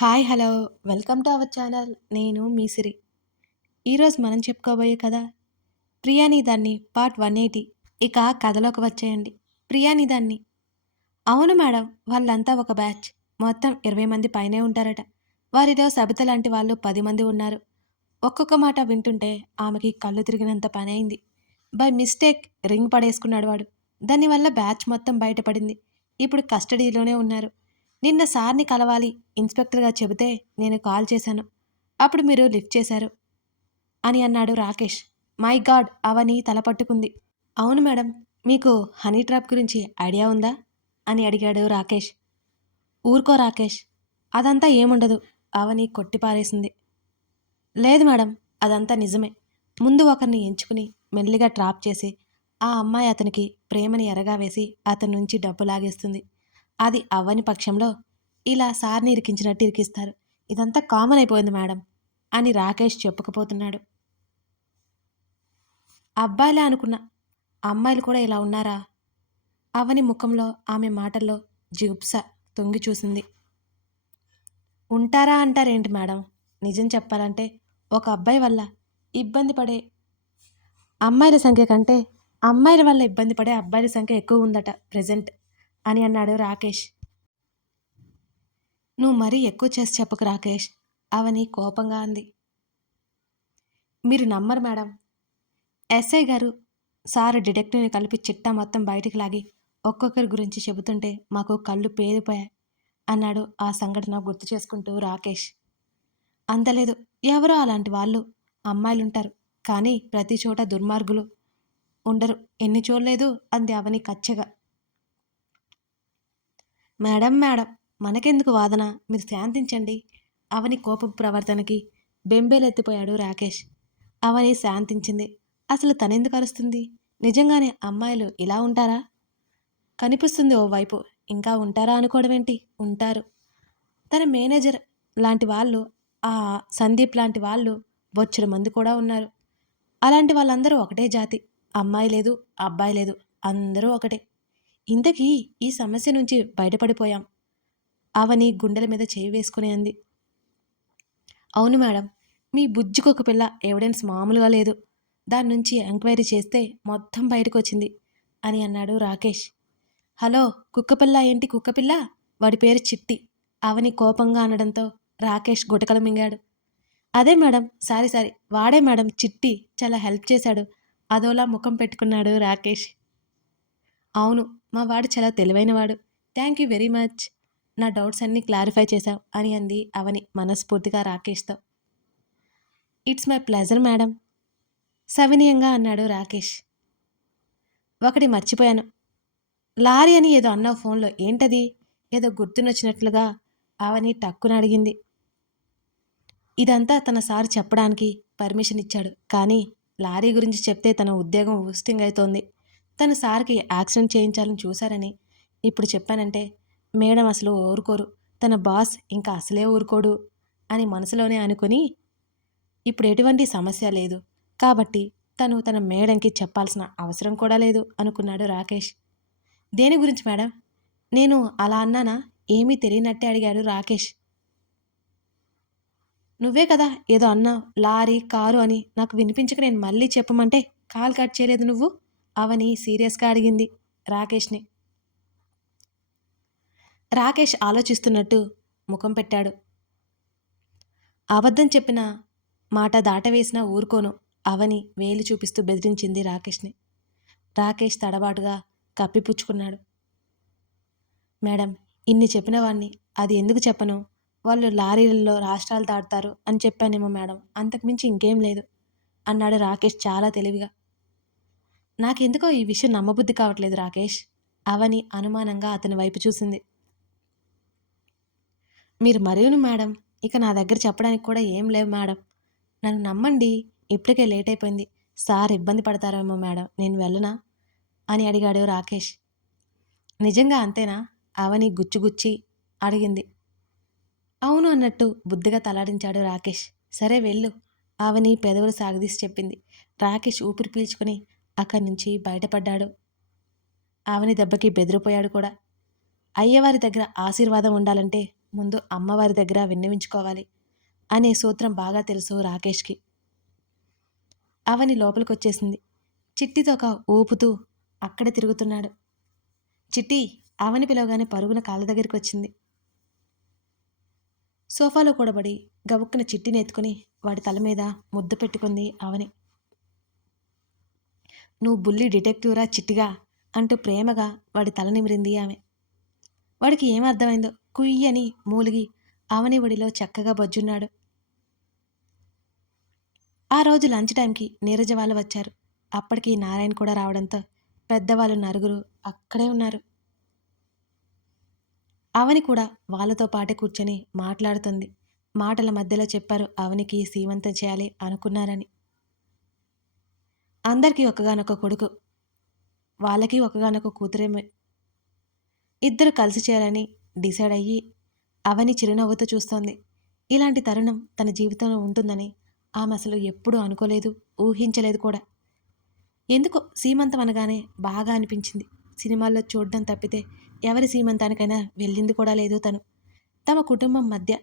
Hi hello. Welcome to our channel. నేను మీ సిరి. ఈరోజు మనం చెప్పుకోబోయే కదా ప్రియాని దాన్ని పార్ట్ వన్ ఎయిటీ. ఇక కథలోకి వచ్చేయండి. ప్రియాని దాన్ని. అవును మేడం వాళ్ళంతా ఒక బ్యాచ్. మొత్తం ఇరవై మంది పైనే ఉంటారట. వారిలో సబిత లాంటి వాళ్ళు పది మంది ఉన్నారు. ఒక్కొక్క మాట వింటుంటే ఆమెకి కళ్ళు తిరిగినంత పని అయింది. బై మిస్టేక్ రింగ్ పడేసుకున్నాడు వాడు. దానివల్ల బ్యాచ్ మొత్తం బయటపడింది. ఇప్పుడు కస్టడీలోనే ఉన్నారు. నిన్న సార్ని కలవాలి ఇన్స్పెక్టర్గా చెబితే నేను కాల్ చేశాను. అప్పుడు మీరు లిఫ్ట్ చేశారు అని అన్నాడు రాకేష్. మై గాడ్ అవని తలపట్టుకుంది అవును మేడం మీకు హనీ ట్రాప్ గురించి ఐడియా ఉందా? అని అడిగాడు రాకేష్. ఊరుకో రాకేష్ అదంతా ఏముండదు అవని కొట్టిపారేసింది. లేదు మేడం అదంతా నిజమే. ముందు ఒకరిని ఎంచుకుని మెల్లిగా ట్రాప్ చేసి ఆ అమ్మాయి అతనికి ప్రేమని ఎరగా వేసి అతని నుంచి డబ్బు లాగేస్తుంది. అది అవ్వని పక్షంలో ఇలా సార్ని ఇరికించినట్టు ఇరికిస్తారు. ఇదంతా కామన్ అయిపోయింది మేడం అని రాకేష్ చెప్పకపోతున్నాడు. అబ్బాయిలే అనుకున్నా అమ్మాయిలు కూడా ఇలా ఉన్నారా? అవని ముఖంలో ఆమె మాటల్లో జిగుప్స తొంగి చూసింది. ఉంటారా అంటారేంటి మేడం? నిజం చెప్పాలంటే ఒక అబ్బాయి వల్ల ఇబ్బంది పడే అమ్మాయిల సంఖ్య కంటే అమ్మాయిల వల్ల ఇబ్బంది పడే అబ్బాయిల సంఖ్య ఎక్కువ ఉందట ప్రజెంట్. అని అన్నాడు రాకేష్. నువ్వు మరీ ఎక్కువ చేసి చెప్పకు రాకేష్ అవని కోపంగా అంది. మీరు నమ్మరు మేడం. ఎస్ఐ గారు సారు డిటెక్టివ్ని కలిపి చిట్టా మొత్తం బయటికి లాగి ఒక్కొక్కరి గురించి చెబుతుంటే మాకు కళ్ళు పేరిపోయాయి అన్నాడు ఆ సంఘటన గుర్తు చేసుకుంటూ రాకేష్. అంతలేదు ఎవరో అలాంటి వాళ్ళు అమ్మాయిలుంటారు కానీ ప్రతి చోట దుర్మార్గులు ఉండరు. ఎన్ని చూడలేదు అంది అవని కచ్చగా. మేడం మేడం మనకెందుకు వాదన? మీరు శాంతించండి. అవని కోపపు ప్రవర్తనకి బెంబేలెత్తిపోయాడు రాకేష్. అవని శాంతించింది. అసలు తనెందుకు అరుస్తుంది? నిజంగానే అమ్మాయిలు ఇలా ఉంటారా? కనిపిస్తుంది ఓవైపు ఇంకా ఉంటారా అనుకోవడం ఏంటి ఉంటారు. తన మేనేజర్ లాంటి వాళ్ళు ఆ సందీప్ లాంటి వాళ్ళు బొచ్చడు మంది కూడా ఉన్నారు. అలాంటి వాళ్ళందరూ ఒకటే జాతి. అమ్మాయి లేదు అబ్బాయి లేదు. అందరూ ఒకటే. ఇంతకీ ఈ సమస్య నుంచి బయటపడిపోయాం. అవని గుండెల మీద చేయి వేసుకుని అంది. అవును మేడం మీ బుజ్జికొక పిల్ల ఎవిడెన్స్ మామూలుగా లేదు. దాని నుంచి ఎంక్వైరీ చేస్తే మొత్తం బయటకు వచ్చింది అని అన్నాడు రాకేష్. హలో కుక్కపిల్ల ఏంటి కుక్కపిల్ల వాడి పేరు చిట్టి. అవని కోపంగా అనడంతో రాకేష్ గుటకలు మింగాడు. అదే మేడం సారీ సారీ వాడే మేడం చిట్టి చాలా హెల్ప్ చేశాడు. అదోలా ముఖం పెట్టుకున్నాడు రాకేష్. అవును మా వాడు చాలా తెలివైనవాడు. Thank you very much. నా డౌట్స్ అన్నీ క్లారిఫై చేశావు అని అంది అవని మనస్ఫూర్తిగా రాకేష్తో. It's my pleasure madam. సవినీయంగా అన్నాడు రాకేష్. ఒకటి మర్చిపోయాను. లారీ అని ఏదో అన్నావు ఫోన్లో. ఏంటది? ఏదో గుర్తునొచ్చినట్లుగా అవని టక్కున అడిగింది. ఇదంతా తన సార్ చెప్పడానికి పర్మిషన్ ఇచ్చాడు. కానీ లారీ గురించి చెప్తే తన ఉద్యోగం ఊస్టింగ్ అవుతోంది తన సార్కి యాక్సిడెంట్ చేయించాలని చూశారని ఇప్పుడు చెప్పానంటే మేడం అసలు ఊరుకోరు. తన బాస్ ఇంకా అసలే ఊరుకోడు అని మనసులోనే అనుకుని ఇప్పుడు ఎటువంటి సమస్య లేదు. కాబట్టి తను తన మేడంకి చెప్పాల్సిన అవసరం కూడా లేదు అనుకున్నాడు రాకేష్. దేని గురించి మేడం? నేను అలా అన్నానా? ఏమీ తెలియనట్టే అడిగాడు రాకేష్. నువ్వే కదా ఏదో అన్నావు. లారీ కారు అని నాకు వినిపించక నేను మళ్ళీ చెప్పమంటే కాల్ కట్ చేయలేదు నువ్వు. అవని సీరియస్గా అడిగింది రాకేష్ని. రాకేష్ ఆలోచిస్తున్నట్టు ముఖం పెట్టాడు. అబద్ధం చెప్పిన మాట దాటవేసినా ఊరుకోను అవని వేలు చూపిస్తూ బెదిరించింది రాకేష్ని. రాకేష్ తడబాటుగా కప్పిపుచ్చుకున్నాడు. మేడం ఇన్ని చెప్పిన వాణ్ణి అది ఎందుకు చెప్పను? వాళ్ళు లారీలలో రాష్ట్రాలు దాటుతారు అని చెప్పానేమో మేడం అంతకుమించి ఇంకేం లేదు అన్నాడు రాకేష్ చాలా తెలివిగా. నాకెందుకో ఈ విషయం నమ్మబుద్ధి కావట్లేదు రాకేష్. అవని అనుమానంగా అతని వైపు చూసింది. మీరు మరీను మేడం? ఇక నా దగ్గర చెప్పడానికి కూడా ఏం లేవు మేడం. నన్ను నమ్మండి ఇప్పటికే లేట్ అయిపోయింది. సార్ ఇబ్బంది పడతారేమో మేడం నేను వెళ్ళనా? అని అడిగాడు రాకేష్. నిజంగా అంతేనా? అవని గుచ్చుగుచ్చి అడిగింది. అవును అన్నట్టు బుద్ధిగా తలాడించాడు రాకేష్. సరే వెళ్ళు అవని పెదవులు సాగదీసి చెప్పింది. రాకేష్ ఊపిరి పీల్చుకుని అక్కడి నుంచి బయటపడ్డాడు. ఆవని దెబ్బకి బెదిరిపోయాడు కూడా. అయ్యవారి దగ్గర ఆశీర్వాదం ఉండాలంటే ముందు అమ్మవారి దగ్గర విన్నవించుకోవాలి అనే సూత్రం బాగా తెలుసు రాకేష్కి. అవని లోపలికి వచ్చేసింది చిట్టితో ఒక ఊపుతూ అక్కడే తిరుగుతున్నాడు. చిట్టి అవని పిలవగానే పరుగున కాళ్ళ దగ్గరికి వచ్చింది సోఫాలో కూడబడి గబుక్కున చిట్టిని ఎత్తుకుని వాడి తల మీద ముద్దు పెట్టుకుంది అవని. నువ్వు బుల్లి డిటెక్టివ్రా చిట్టిగా అంటూ ప్రేమగా వాడి తల నిమిరింది ఆమె. వాడికి ఏం అర్థమైందో కుయ్యని మూలిగి అవని ఒడిలో చక్కగా బొజ్జున్నాడు. ఆ రోజు లంచ్ టైంకి నీరజ వాళ్ళు వచ్చారు. అప్పటికి నారాయణ కూడా రావడంతో పెద్దవాళ్ళు నలుగురు అక్కడే ఉన్నారు. అవని కూడా వాళ్ళతో పాటే కూర్చొని మాట్లాడుతుంది. మాటల మధ్యలో చెప్పారు అవనికి సీమంతం చేయాలి అనుకున్నారని. అందరికీ ఒకగానొక కొడుకు. వాళ్ళకి ఒకగానొక కూతురేమే. ఇద్దరు కలిసి చేయాలని డిసైడ్ అయ్యి అవని చిరునవ్వుతో చూస్తోంది. ఇలాంటి తరుణం తన జీవితంలో ఉంటుందని ఆమె అసలు ఎప్పుడూ అనుకోలేదు ఊహించలేదు కూడా. ఎందుకో సీమంతం అనగానే బాగా అనిపించింది. సినిమాల్లో చూడడం తప్పితే ఎవరి సీమంతానికైనా వెళ్ళింది కూడా లేదు తను. తమ కుటుంబం మధ్య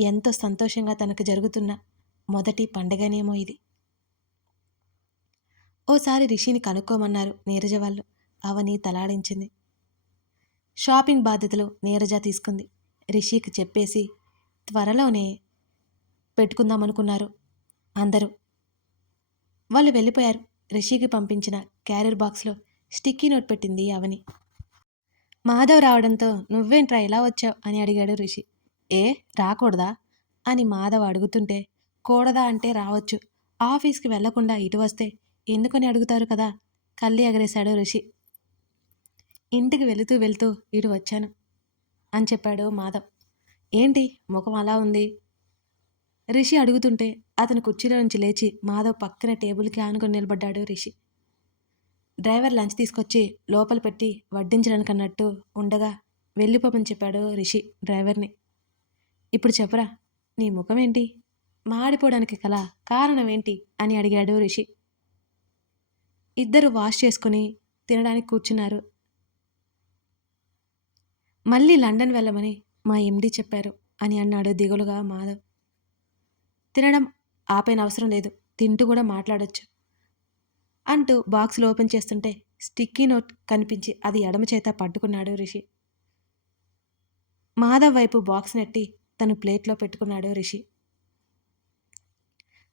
ఎంతో సంతోషంగా తనకు జరుగుతున్న మొదటి పండగనేమో ఇది. ఓసారి రిషిని కనుక్కోమన్నారు నీరజ వాళ్ళు. అవని తలాడించింది. షాపింగ్ బాధ్యతలు నీరజ తీసుకుంది. రిషికి చెప్పేసి త్వరలోనే పెట్టుకుందామనుకున్నారు అందరూ. వాళ్ళు వెళ్ళిపోయారు. రిషికి పంపించిన క్యారియర్ బాక్స్లో స్టిక్కీ నోట్ పెట్టింది అవని. మాధవ్ రావడంతో నువ్వేంట్రా ఎలా వచ్చావు? అని అడిగాడు రిషి. ఏ రాకూడదా? అని మాధవ్ అడుగుతుంటే కూడదా అంటే రావచ్చు. ఆఫీస్కి వెళ్ళకుండా ఇటు వస్తే ఎందుకని అడుగుతారు కదా? కళ్ళి ఎగరేశాడు ఋషి ఇంటికి వెళుతూ వెళుతూ ఇటు వచ్చాను అని చెప్పాడు మాధవ్. ఏంటి? ముఖం అలా ఉంది? రిషి అడుగుతుంటే అతను కుర్చీలో నుంచి లేచి మాధవ్ పక్కన టేబుల్కి ఆనుకొని నిలబడ్డాడు రిషి. డ్రైవర్ లంచ్ తీసుకొచ్చి లోపల పెట్టి వడ్డించడానికి అన్నట్టు ఉండగా వెళ్ళిపోమని చెప్పాడు రిషి డ్రైవర్ని. ఇప్పుడు చెప్పరా నీ ముఖం ఏంటి? మాడిపోవడానికి కల కారణం ఏంటి? అని అడిగాడు రిషి. ఇద్దరు వాష్ చేసుకుని తినడానికి కూర్చున్నారు. మళ్ళీ లండన్ వెళ్ళమని మా ఎండి చెప్పారు అని అన్నాడు దిగులుగా మాధవ్. తినడం ఆపైన అవసరం లేదు తింటూ కూడా మాట్లాడొచ్చు అంటూ బాక్సులు ఓపెన్ చేస్తుంటే స్టిక్కీ నోట్ కనిపించి అది ఎడమ చేత పట్టుకున్నాడు రిషి. మాధవ్ వైపు బాక్స్ నెట్టి తను ప్లేట్లో పెట్టుకున్నాడు రిషి.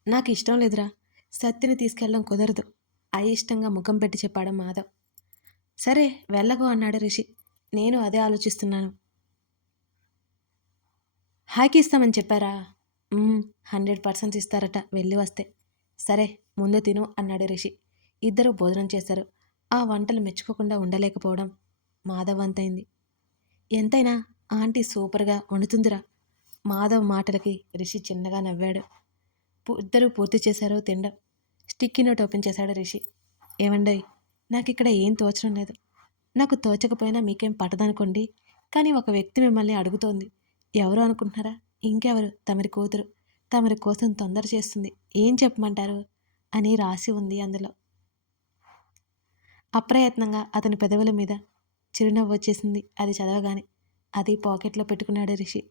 నాకు ఇష్టం లేదురా సత్యని తీసుకెళ్ళడం కుదరదు అయిష్టంగా ముఖం పెట్టి చెప్పాడు మాధవ్. సరే వెళ్ళకు అన్నాడు రిషి. నేను అదే ఆలోచిస్తున్నాను. హాకి ఇస్తామని చెప్పారా? హండ్రెడ్ పర్సెంట్ ఇస్తారట వెళ్ళి వస్తే. సరే ముందు తిను అన్నాడు రిషి. ఇద్దరు భోజనం చేశారు. ఆ వంటలు మెచ్చుకోకుండా ఉండలేకపోవడం మాధవ్ అంతైంది ఎంతైనా ఆంటీ సూపర్గా వండుతుందిరా. మాధవ్ మాటలకి రిషి చిన్నగా నవ్వాడు. ఇద్దరు పూర్తి చేశారు తినడం. స్టిక్కీ నోట్ ఓపెన్ చేశాడు రిషి. ఏమండోయ్ నాకు ఇక్కడ ఏం తోచడం లేదు. నాకు తోచకపోయినా మీకేం పట్టదనుకోండి? కానీ ఒక వ్యక్తి మిమ్మల్ని అడుగుతోంది. ఎవరు అనుకుంటున్నారా? ఇంకెవరు? తమరి కూతురు. తమరి కోసం తొందర చేస్తుంది. ఏం చెప్పమంటారు? అని రాసి ఉంది అందులో. అప్రయత్నంగా అతని పెదవుల మీద చిరునవ్వు వచ్చేసింది. అది చదవగానే అది పాకెట్లో పెట్టుకున్నాడు రిషి.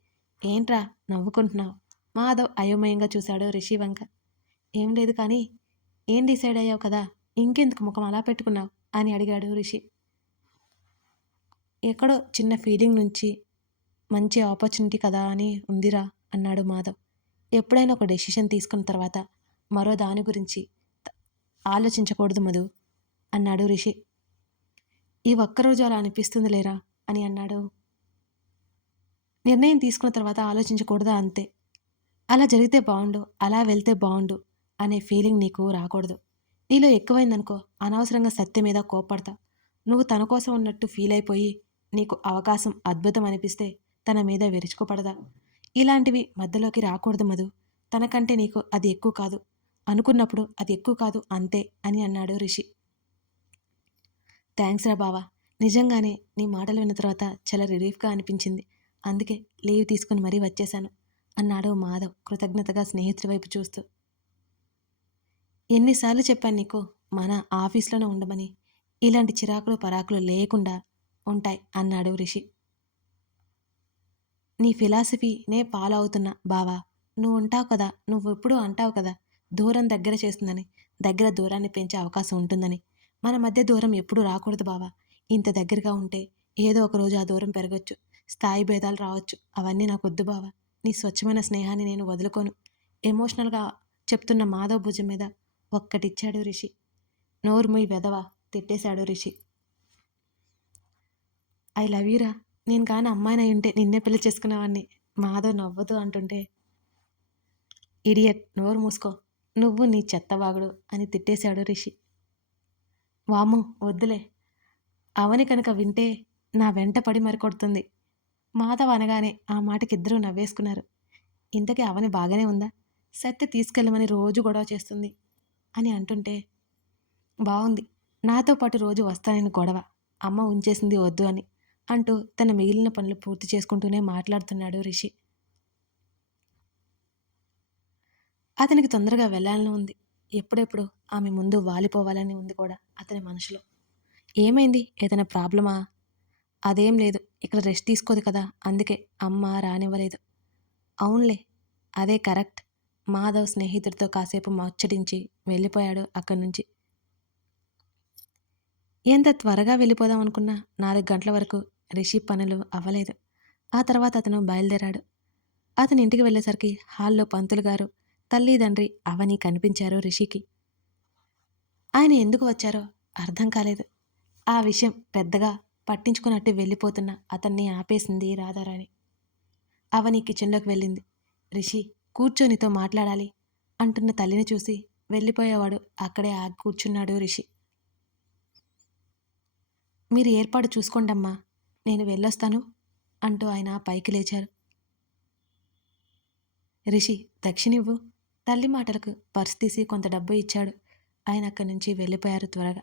ఏంట్రా నవ్వుకుంటున్నావు? మాధవ్ అయోమయంగా చూశాడు రిషి వంక. ఏం లేదు కానీ ఏం డిసైడ్ అయ్యావు కదా? ఇంకెందుకు ముఖం అలా పెట్టుకున్నావు? అని అడిగాడు రిషి. ఎక్కడో చిన్న ఫీలింగ్ నుంచి మంచి ఆపర్చునిటీ కదా అని ఉందిరా అన్నాడు మాధవ్. ఎప్పుడైనా ఒక డెసిషన్ తీసుకున్న తర్వాత మరో దాని గురించి ఆలోచించకూడదు మధు అన్నాడు రిషి. ఈ ఒక్కరోజు అలా అనిపిస్తుంది లేరా? అని అన్నాడు. నిర్ణయం తీసుకున్న తర్వాత ఆలోచించకూడదా అంతే? అలా జరిగితే బాగుండు అలా వెళ్తే బాగుండు అనే ఫీలింగ్ నీకు రాకూడదు. నీలో ఎక్కువైందనుకో అనవసరంగా సత్య మీద కోపడతా నువ్వు తన కోసం ఉన్నట్టు ఫీల్ అయిపోయి నీకు అవకాశం అద్భుతం అనిపిస్తే తన మీద విరుచుకుపడదా ఇలాంటివి మధ్యలోకి రాకూడదు మధు. తనకంటే నీకు అది ఎక్కువ కాదు. అనుకున్నప్పుడు అది ఎక్కువ కాదు అంతే అని అన్నాడు రిషి. థ్యాంక్స్ రా బావా. నిజంగానే నీ మాటలు విన్న తర్వాత చాలా రిలీఫ్గా అనిపించింది. అందుకే లీవ్ తీసుకుని మరీ వచ్చేశాను అన్నాడు మాధవ్ కృతజ్ఞతగా స్నేహితుడి వైపు చూస్తూ. ఎన్నిసార్లు చెప్పాను నీకు మన ఆఫీస్లోనే ఉండమని. ఇలాంటి చిరాకులు పరాకులు లేకుండా ఉంటాయి అన్నాడు రిషి. నీ ఫిలాసఫీనే ఫాలో అవుతున్నా బావా. నువ్వు ఉంటావు కదా నువ్వు ఎప్పుడూ అంటావు కదా దూరం దగ్గర చేస్తుందని దగ్గర దూరాన్ని పెంచే అవకాశం ఉంటుందని. మన మధ్య దూరం ఎప్పుడూ రాకూడదు బావా. ఇంత దగ్గరగా ఉంటే ఏదో ఒక రోజు ఆ దూరం పెరగచ్చు స్థాయి భేదాలు రావచ్చు. అవన్నీ నాకు వద్దు బావా. నీ స్వచ్ఛమైన స్నేహాన్ని నేను వదులుకోను. ఎమోషనల్గా చెప్తున్న మాధవ్ భుజం మీద ఒక్కటిచ్చాడు రిషి. నోరు ముయ్ వెదవా తిట్టేశాడు రిషి. ఐ లవ్ యూరా. నేను కానీ అమ్మాయిని అయి ఉంటే నిన్నే పెళ్ళి చేసుకునేవాడిని మాధవ్ నవ్వదు అంటుంటే. ఇడియట్ నోరు మూసుకో. నువ్వు నీ చెత్తవాగుడు అని తిట్టేశాడు రిషి. వాము వద్దులే. అవని కనుక వింటే నా వెంట పడి మరికొడుతుంది. మాధవ్ అనగానే ఆ మాటకి ఇద్దరూ నవ్వేసుకున్నారు. ఇంతకీ అవని బాగానే ఉందా? సత్య తీసుకెళ్ళమని రోజు గొడవ చేస్తుంది. అని అంటుంటే బాగుంది నాతో పాటు రోజు వస్తానని గొడవ. అమ్మ ఉంచేసింది వద్దు అని అంటూ తన మిగిలిన పనులు పూర్తి చేసుకుంటూనే మాట్లాడుతున్నాడు రిషి. అతనికి తొందరగా వెళ్ళాలని ఉంది. ఎప్పుడెప్పుడు ఆమె ముందు వాలిపోవాలని ఉంది కూడా అతని మనసులో. ఏమైంది? ఏదైనా ప్రాబ్లమా? అదేం లేదు. ఇక్కడ రెస్ట్ తీసుకోదు కదా. అందుకే అమ్మ రానివ్వలేదు. అవునులే అదే కరెక్ట్. మాధవ్ స్నేహితుడితో కాసేపు ముచ్చటించి వెళ్ళిపోయాడు అక్కడి నుంచి. ఎంత త్వరగా వెళ్ళిపోదాం అనుకున్నా నాలుగు గంటల వరకు రిషి పనులు అవ్వలేదు. ఆ తర్వాత అతను బయలుదేరాడు. అతని ఇంటికి వెళ్ళేసరికి హాల్లో పంతులు గారు తల్లి తండ్రి అవని కనిపించారు రిషికి. ఆయన ఎందుకు వచ్చారో అర్థం కాలేదు. ఆ విషయం పెద్దగా పట్టించుకున్నట్టు వెళ్ళిపోతున్న అతన్ని ఆపేసింది రాధారాణి. అవని కిచెన్లోకి వెళ్ళింది. రిషి కూర్చొనితో మాట్లాడాలి అంటున్న తల్లిని చూసి వెళ్ళిపోయేవాడు అక్కడే ఆగి కూర్చున్నాడు రిషి. మీరు ఏర్పాటు చూసుకోండమ్మా నేను వెళ్ళొస్తాను అంటూ ఆయన పైకి లేచారు. రిషి దక్షిణివ్వు. తల్లి మాటలకు పర్స్ తీసి కొంత డబ్బు ఇచ్చాడు. ఆయన అక్కడి నుంచి వెళ్ళిపోయారు త్వరగా.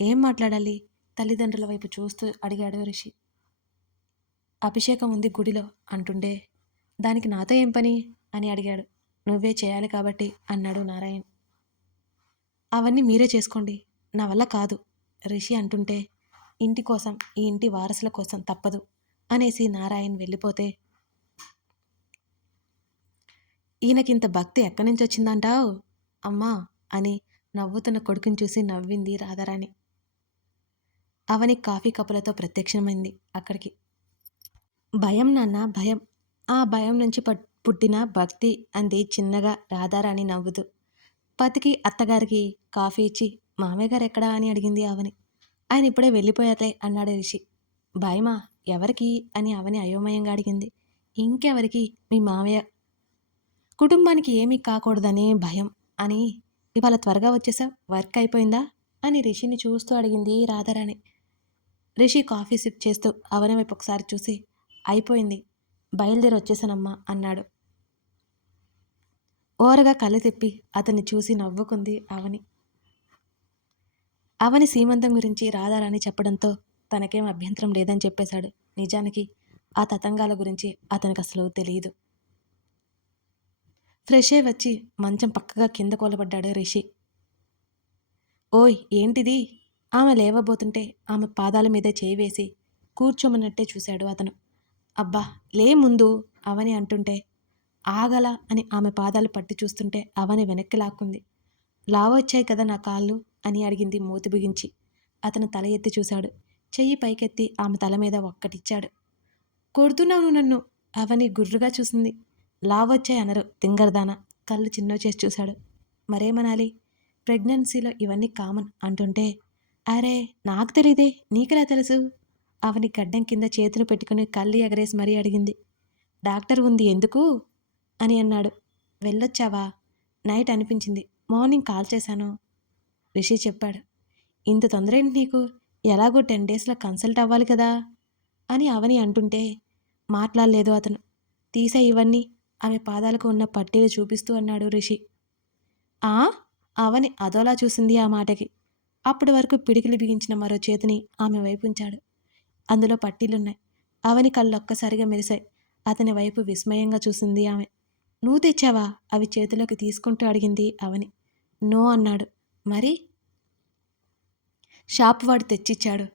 ఏం మాట్లాడాలి? తల్లిదండ్రుల వైపు చూస్తూ అడిగాడు రిషి. అభిషేకం ఉంది గుడిలో అంటుండే దానికి నాతో ఏం పని? అని అడిగాడు. నువ్వే చేయాలి కాబట్టి అన్నాడు నారాయణ్. అవన్నీ మీరే చేసుకోండి. నా వల్ల కాదు. రిషి అంటుంటే ఇంటి కోసం ఈ ఇంటి వారసుల కోసం తప్పదు అనేసి నారాయణ్ వెళ్ళిపోతే ఈయనకింత భక్తి ఎక్కడి నుంచి వచ్చిందంటావు అమ్మా! అని నవ్వుతున్న కొడుకుని చూసి నవ్వింది రాధారాణి. అవని కాఫీ కప్పులతో ప్రత్యక్షమైంది అక్కడికి. భయం నాన్న భయం. ఆ భయం నుంచి పట్ పుట్టిన భక్తి అంది చిన్నగా రాధారాణి నవ్వుతూ. పతికి అత్తగారికి కాఫీ ఇచ్చి మామయ్య గారు ఎక్కడా? అని అడిగింది అవని ఆయన ఇప్పుడే వెళ్ళిపోయారే అన్నాడు రిషి. భయమా? ఎవరికి? అని అవని అయోమయంగా అడిగింది. ఇంకెవరికి? మీ మామయ్య కుటుంబానికి ఏమీ కాకూడదనే భయం అని ఇవాళ త్వరగా వచ్చేసావు? వర్క్ అయిపోయిందా? అని రిషిని చూస్తూ అడిగింది రాధారాణి. రిషి కాఫీ సిప్ చేస్తూ అవని వైపు ఒకసారి చూసి అయిపోయింది. బయలుదేరి వచ్చేసానమ్మా అన్నాడు. ఓరగా కళ్ళు తిప్పి అతన్ని చూసి నవ్వుకుంది అవని. అవని సీమంతం గురించి రాధారాణి చెప్పడంతో తనకేం అభ్యంతరం లేదని చెప్పేశాడు. నిజానికి ఆ తతంగాల గురించి అతనికి అసలు తెలియదు ఫ్రెష్ అయి వచ్చి మంచం పక్కగా కింద కూలబడ్డాడు రిషి. ఓయ్ ఏంటిది? ఆమె లేవబోతుంటే ఆమె పాదాల మీదే చేయి వేసి కూర్చోమన్నట్టే చూశాడు అతను. అబ్బా లే ముందు అవని అంటుంటే. ఆగల అని ఆమె పాదాలు పట్టి చూస్తుంటే అవని వెనక్కి లాక్కుంది. లావొచ్చాయి కదా నా కాళ్ళు? అని అడిగింది మూతి బిగించి. అతను తల ఎత్తి చూశాడు. చెయ్యి పైకెత్తి ఆమె తల మీద ఒక్కటిచ్చాడు. కొడుతున్నావు నన్ను అవని గుర్రుగా చూసింది. లావొచ్చాయి అనరు తింగరదాన కళ్ళు చిన్నో చేసి చూశాడు. మరేమనాలి? ప్రెగ్నెన్సీలో ఇవన్నీ కామన్ అంటుంటే. అరే నాకు తెలీదే నీకెలా తెలుసు? అవని గడ్డం కింద చేతులు పెట్టుకుని కళ్ళు ఎగరేసి మరీ అడిగింది. డాక్టర్ ఉంది ఎందుకు? అని అన్నాడు. వెళ్ళొచ్చావా? నైట్ అనిపించింది. మార్నింగ్ కాల్ చేశాను. రిషి చెప్పాడు. ఇంత తొందర ఏంటి నీకు? ఎలాగో టెన్ డేస్లో కన్సల్ట్ అవ్వాలి కదా? అని అవని అంటుంటే మాట్లాడలేదు అతను. తీసే ఇవన్నీ ఆమె పాదాలకు ఉన్న పట్టీలు చూపిస్తూ అన్నాడు రిషి. ఆ? అవని అదోలా చూసింది ఆ మాటకి. అప్పటి వరకు పిడికిలి బిగించిన మరో చేతిని ఆమె వైపు ఉంచాడు. అందులో పట్టీలున్నాయి. అవని కళ్ళు ఒక్కసారిగా మెరిశాయి. అతని వైపు విస్మయంగా చూసింది ఆమె. నువ్వు తెచ్చావా? అవి చేతిలోకి తీసుకుంటూ అడిగింది అవని. నో అన్నాడు. మరి? షాప్ వాడు తెచ్చిచ్చాడు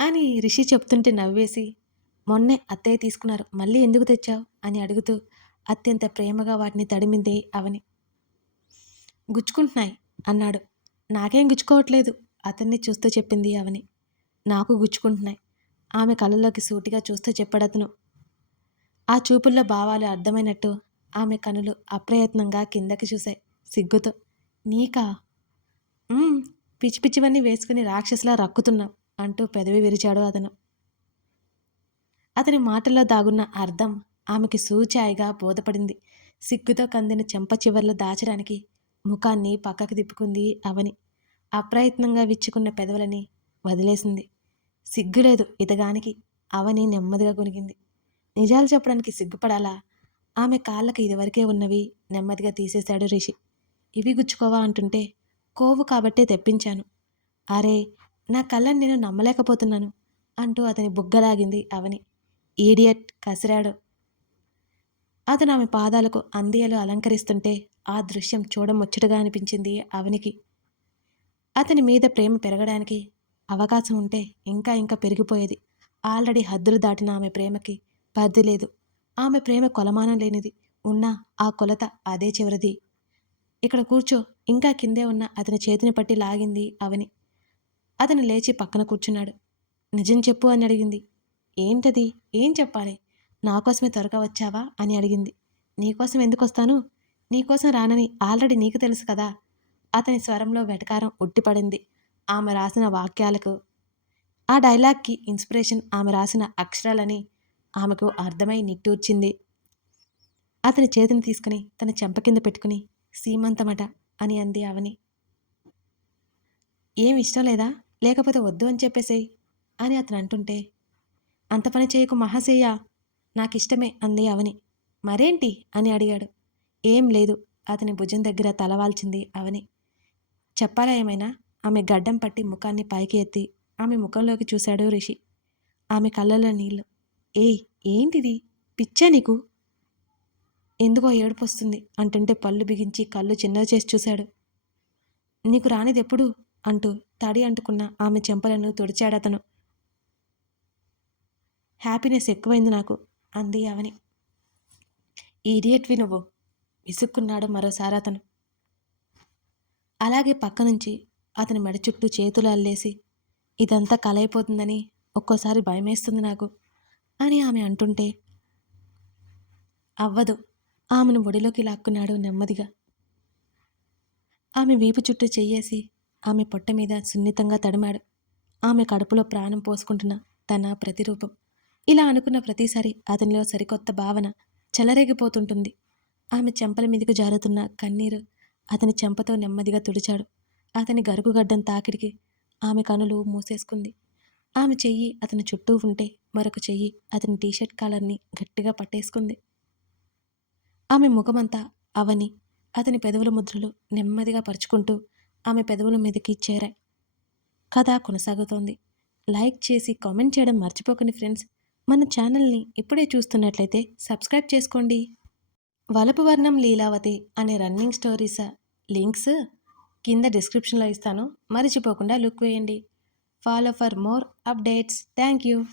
అని రిషి చెప్తుంటే నవ్వేసి మొన్నే అత్తయ్య తీసుకున్నారు. మళ్ళీ ఎందుకు తెచ్చావు? అని అడుగుతూ అత్యంత ప్రేమగా వాటిని తడిమింది అవని. గుచ్చుకుంటున్నాయి అన్నాడు. నాకేం గుచ్చుకోవట్లేదు అతన్ని చూస్తూ చెప్పింది అవని. నాకు గుచ్చుకుంటున్నాయి. ఆమె కళ్ళలోకి సూటిగా చూస్తూ చెప్పాడు అతను ఆ చూపుల్లో భావాలు అర్థమైనట్టు ఆమె కనులు అప్రయత్నంగా కిందకి చూశాయి. సిగ్గుతో నీకా? పిచ్చి పిచ్చివన్నీ వేసుకుని రాక్షసులా రక్కుతున్నాం అంటూ పెదవి విరిచాడు అతను. అతని మాటల్లో దాగున్న అర్థం ఆమెకి సూచాయిగా బోధపడింది. సిగ్గుతో కందిన చెంప చివర్లో దాచడానికి ముఖాన్ని పక్కకు తిప్పుకుంది అవని. అప్రయత్నంగా విచ్చుకున్న పెదవులని వదిలేసింది. సిగ్గులేదు. ఇతగానికి అవని నెమ్మదిగా కొనిగింది నిజాలు చెప్పడానికి సిగ్గుపడాలా? ఆమె కాళ్ళకి ఇదివరకే ఉన్నవి నెమ్మదిగా తీసేశాడు రిషి. ఇవి గుచ్చుకోవా అంటుంటే కోవు కాబట్టే తెప్పించాను. అరే నా కళ్ళని నేను నమ్మలేకపోతున్నాను అంటూ అతని బుగ్గలాగింది అవని. ఈడియట్ కసిరాడు. అతను ఆమె పాదాలకు అందియలు అలంకరిస్తుంటే ఆ దృశ్యం చూడముచ్చటగా అనిపించింది అవనికి. అతని మీద ప్రేమ పెరగడానికి అవకాశం ఉంటే ఇంకా ఇంకా పెరిగిపోయేది. ఆల్రెడీ హద్దులు దాటిన ఆమె ప్రేమకి పరిధి లేదు. ఆమె ప్రేమ కొలమానం లేనిది ఉన్నా ఆ కొలత అదే చివరిది. ఇక్కడ కూర్చో ఇంకా కిందే ఉన్న అతని చేతిని పట్టి లాగింది అవని. అతను లేచి పక్కన కూర్చున్నాడు. నిజం చెప్పు అని అడిగింది. ఏంటది? ఏం చెప్పాలి? నా కోసమే త్వరగా వచ్చావా? అని అడిగింది. నీకోసం ఎందుకు వస్తాను? నీకోసం రానని ఆల్రెడీ నీకు తెలుసు కదా. అతని స్వరంలో వెటకారం ఉట్టిపడింది. ఆమె రాసిన వాక్యాలకు ఆ డైలాగ్కి ఇన్స్పిరేషన్ ఆమె రాసిన అక్షరాలని ఆమెకు అర్థమై నిట్టూర్చింది. అతని చేతిని తీసుకుని తన చెంప కింద పెట్టుకుని సీమంతమట అని అంది అవని ఏం ఇష్టం లేదా? లేకపోతే వద్దు అని చెప్పేసేయ్ అని అతను అంటుంటే అంత పని చేయకు మహాశయ్య నాకిష్టమే అంది అవని మరేంటి? అని అడిగాడు. ఏం లేదు అతని భుజం దగ్గర తలవాల్చింది అవని చెప్పాలా ఏమైనా? ఆమె గడ్డం పట్టి ముఖాన్ని పైకి ఎత్తి ఆమె ముఖంలోకి చూశాడు రిషి. ఆమె కళ్ళలో నీళ్ళు. ఏయ్ ఏంటిది? పిచ్చా నీకు? ఎందుకో ఏడుపు వస్తుంది అంటుంటే పళ్ళు బిగించి కళ్ళు చిన్నవి చేసి చూశాడు. నీకు రానిది ఎప్పుడు? అంటూ తడి అంటుకున్న ఆమె చెంపలను తుడిచాడు అతను. హ్యాపీనెస్ ఎక్కువైంది నాకు అంది అవని ఈడియట్వి నువ్వు విసుక్కున్నాడు మరోసారి అతను. అలాగే పక్క నుంచి అతని మెడ చుట్టూ చేతులు అల్లేసి ఇదంతా కలైపోతుందని ఒక్కోసారి భయమేస్తుంది నాకు అని ఆమె అంటుంటే అవ్వదు ఆమెను ఒడిలోకి లాక్కున్నాడు నెమ్మదిగా. ఆమె వీపు చుట్టూ చెయ్యేసి ఆమె పొట్ట మీద సున్నితంగా తడిమాడు. ఆమె కడుపులో ప్రాణం పోసుకుంటున్న తన ప్రతిరూపం. ఇలా అనుకున్న ప్రతిసారి అతనిలో సరికొత్త భావన చెలరేగిపోతుంటుంది. ఆమె చెంపల మీదకు జారుతున్న కన్నీరు అతని చెంపతో నెమ్మదిగా తుడిచాడు. అతని గరుగుగడ్డం తాకిడికి ఆమె కనులు మూసేసుకుంది. ఆమె చెయ్యి అతని చుట్టూ ఉంటే మరొక చెయ్యి అతని టీషర్ట్ కాలర్ని గట్టిగా పట్టేసుకుంది. ఆమె ముఖమంతా అవని అతని పెదవుల ముద్రలు నెమ్మదిగా పరుచుకుంటూ ఆమె పెదవుల మీదకి చేరాయి కథ కొనసాగుతోంది. లైక్ చేసి కామెంట్ చేయడం మర్చిపోకండి ఫ్రెండ్స్. మన ఛానల్ని ఇప్పుడే చూస్తున్నట్లయితే సబ్స్క్రైబ్ చేసుకోండి. వలపు వర్ణం లీలావతి అనే రన్నింగ్ స్టోరీస్ లింక్స్ కింద డిస్క్రిప్షన్లో ఇస్తాను. మర్చిపోకుండా లుక్ వేయండి. Follow for more updates thank you